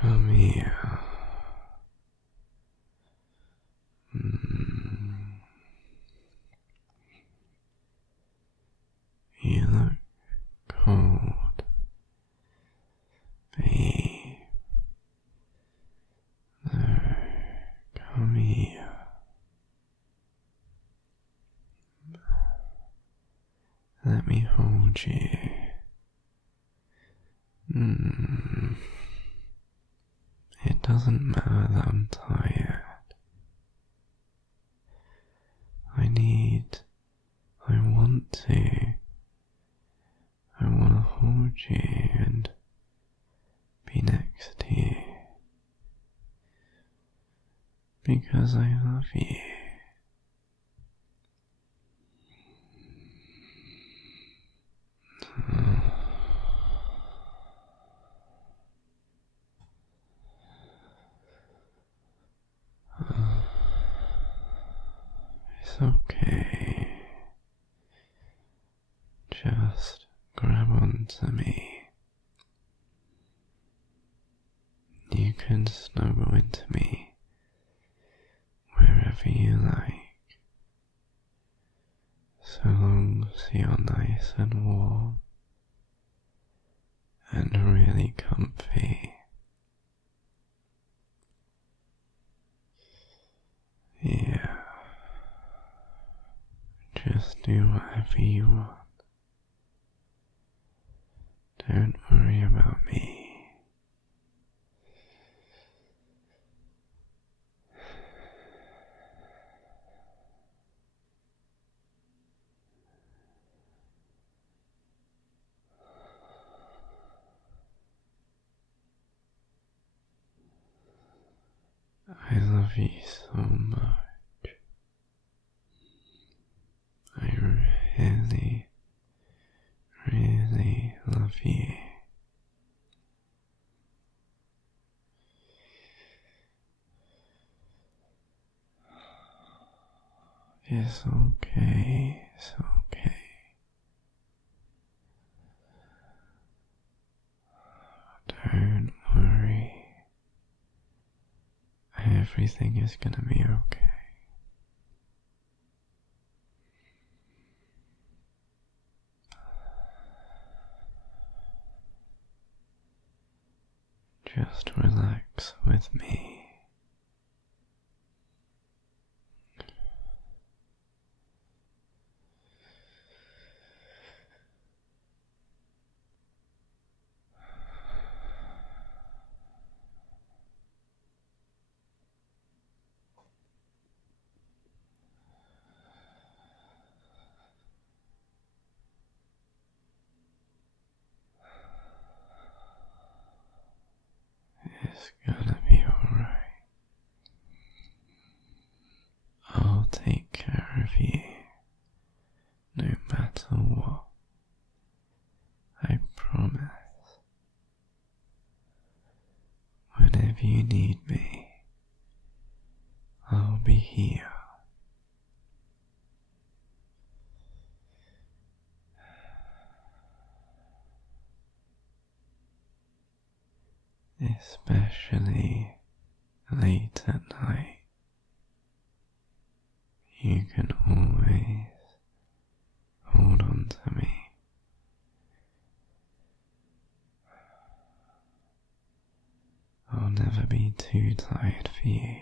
Come here. You look cold, babe. No, come here. Let me hold you. It doesn't matter that I'm tired. I want to hold you and be next to you. Because I love you. It's okay. Just grab onto me. You can snuggle into me wherever you like, so long as you're nice and warm and really comfy. Yeah, just do whatever you want. Don't worry about me. I love you so much. I really, really love you. It's okay, it's okay. Don't worry. Everything is gonna be okay. Just relax with me. It's gonna be alright. I'll take care of you, no matter what. I promise. Whenever you need me, I'll be here. Especially late at night. You can always hold on to me. I'll never be too tired for you.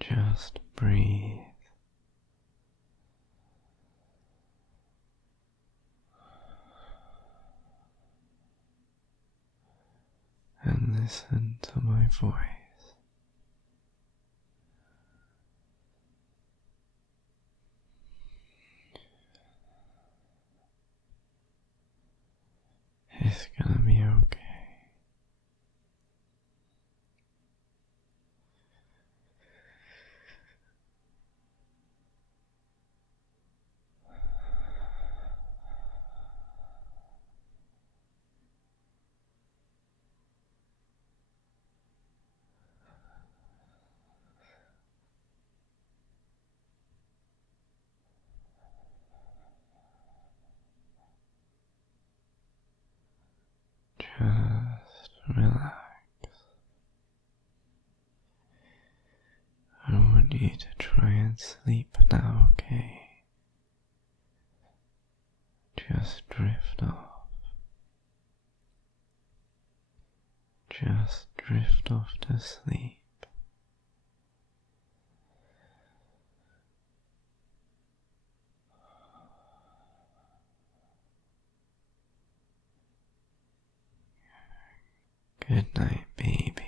Just breathe. And listen to my voice. It's gonna be okay. Just relax. I want you to try and sleep now, okay? Just drift off. Just drift off to sleep. Good night, baby.